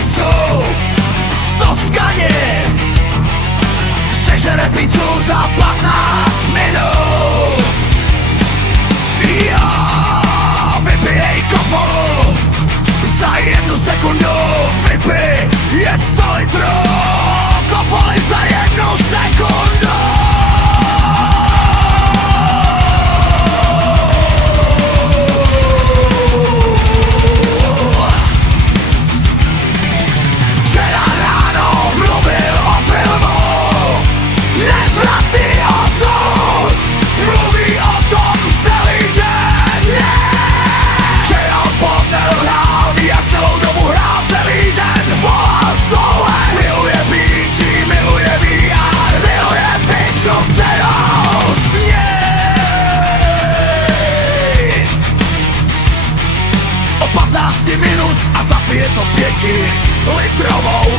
pizzu 100 skani, sežere pizzu za 15 minut. Jo, vypijej kofolu za 1 sekundu, vypij je 100 litrů kofoly za 1 sekundu. Včera ráno mluvil o filmu Nezvratný osud, mluví o tom celý den. Včera odpoledne hrál, jak celou dobu hrál celý den. Volal z tohle, miluje píči, miluje VR, miluje pizzu, kterou sní. O 15 minut a zapije to 5litrovou